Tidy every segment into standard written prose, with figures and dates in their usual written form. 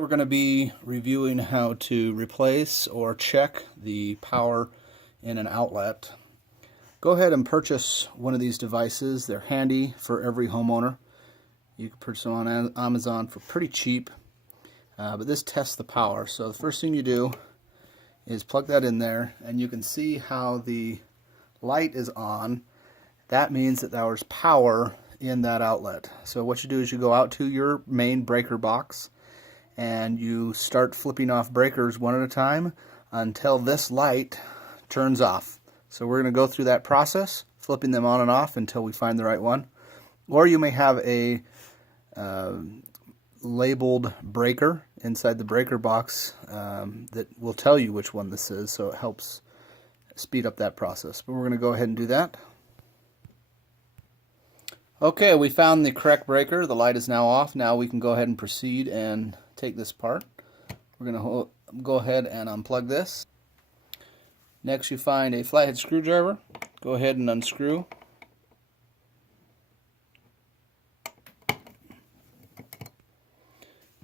We're going to be reviewing how to replace or check the power in an outlet. Go ahead and purchase one of these devices. They're handy for every homeowner. You can purchase them on Amazon for pretty cheap, but this tests the power. So the first thing you do is plug that in there, and you can see how the light is on. That means that there's power in that outlet. So what you do is you go out to your main breaker box and you start flipping off breakers one at a time until this light turns off. So we're going to go through that process, flipping them on and off until we find the right one. Or you may have a labeled breaker inside the breaker box that will tell you which one this is, so it helps speed up that process. But we're going to go ahead and do that. Okay, we found the correct breaker. The light is now off. Now we can go ahead and proceed and take this apart. We're going to go ahead and unplug this. Next, you find a flathead screwdriver. Go ahead and unscrew.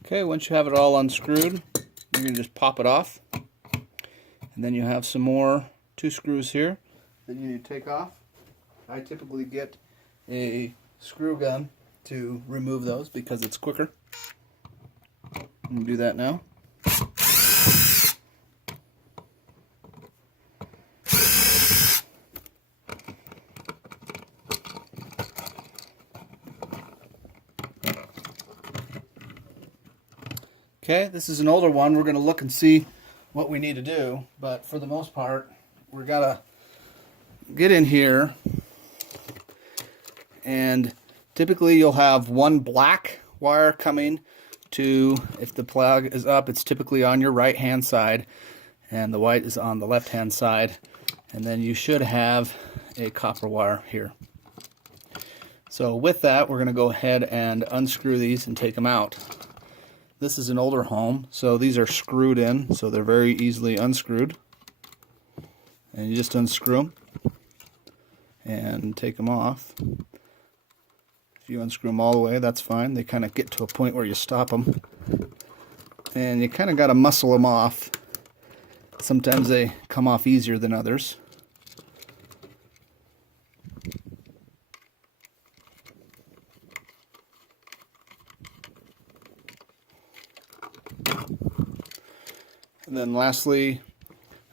Okay, once you have it all unscrewed, you're going to just pop it off. And then you have some more 2 screws here that you need to take off. I typically get a screw gun to remove those because it's quicker. I'm going to do that now. Okay, this is an older one. We're going to look and see what we need to do, but for the most part, we're going to get in here, and typically you'll have one black wire coming to, if the plug is up, it's typically on your right hand side, and the white is on the left hand side, and then you should have a copper wire here. So with that, we're going to go ahead and unscrew these and take them out. This is an older home, so these are screwed in, so they're very easily unscrewed. And you just unscrew them and take them off. If you unscrew them all the way, that's fine. They kind of get to a point where you stop them. And you kind of got to muscle them off. Sometimes they come off easier than others. And then lastly,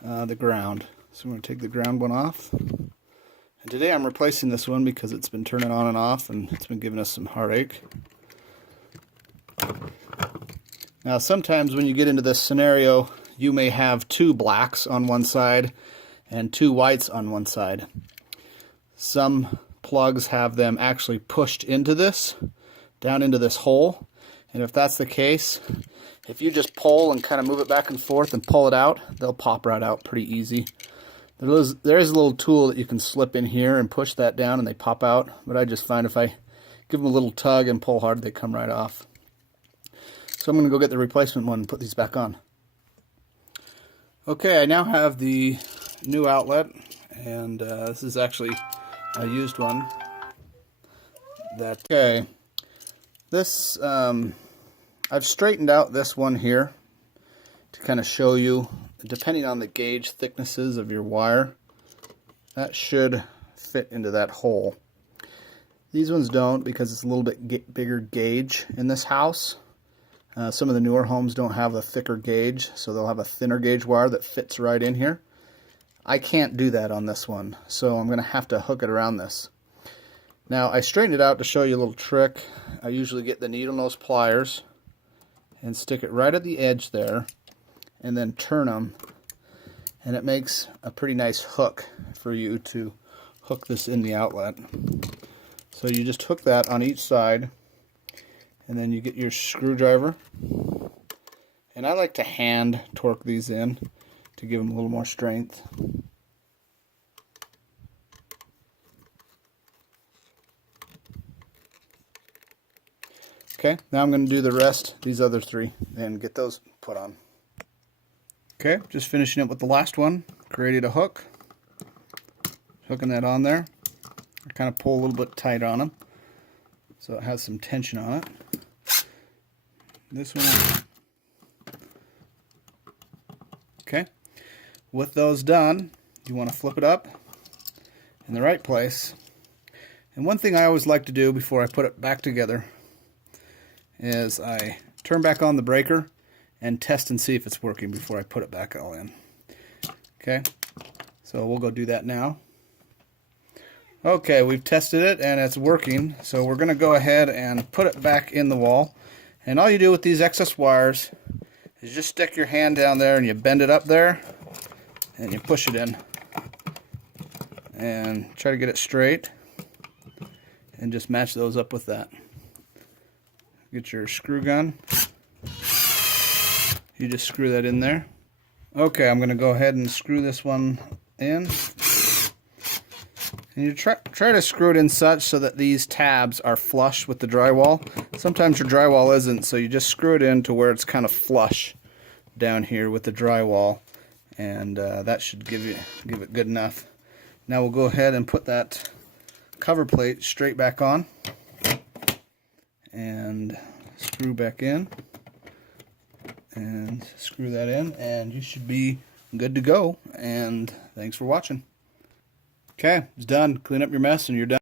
the ground. So I'm going to take the ground one off. And today I'm replacing this one because it's been turning on and off and it's been giving us some heartache. Now sometimes when you get into this scenario, you may have 2 blacks on one side and 2 whites on one side. Some plugs have them actually pushed into this, down into this hole. And if that's the case, if you just pull and kind of move it back and forth and pull it out, they'll pop right out pretty easy. There is a little tool that you can slip in here and push that down and they pop out, but I just find if I give them a little tug and pull hard, they come right off. So I'm going to go get the replacement one and put these back on. Okay, I now have the new outlet, and this is actually a used one. Okay, this I've straightened out this one here to kind of show you, depending on the gauge thicknesses of your wire, that should fit into that hole. These ones don't because it's a little bit bigger gauge in this house. Some of the newer homes don't have a thicker gauge, so they'll have a thinner gauge wire that fits right in here. I can't do that on this one, so I'm going to have to hook it around this. Now, I straightened it out to show you a little trick. I usually get the needle nose pliers and stick it right at the edge there and then turn them, and it makes a pretty nice hook for you to hook this in the outlet. So you just hook that on each side, and then you get your screwdriver, and I like to hand torque these in to give them a little more strength. Okay, now I'm going to do the rest, these other 3, and get those put on. Okay, just finishing up with the last one. Created a hook. Hooking that on there. I kind of pull a little bit tight on them, so it has some tension on it. This one Okay, with those done, you want to flip it up in the right place. And one thing I always like to do before I put it back together is I turn back on the breaker and test and see if it's working before I put it back all in. Okay, so we'll go do that now. Okay, we've tested it and it's working, so we're going to go ahead and put it back in the wall. And all you do with these excess wires is just stick your hand down there and you bend it up there and you push it in and try to get it straight and just match those up with that. Get your screw gun. You just screw that in there. Okay, I'm going to go ahead and screw this one in. And you try to screw it in such so that these tabs are flush with the drywall. Sometimes your drywall isn't, so you just screw it in to where it's kind of flush down here with the drywall, and that should give it good enough. Now we'll go ahead and put that cover plate straight back on and screw back in and screw that in, and you should be good to go. And thanks for watching. Okay, it's done. Clean up your mess and you're done.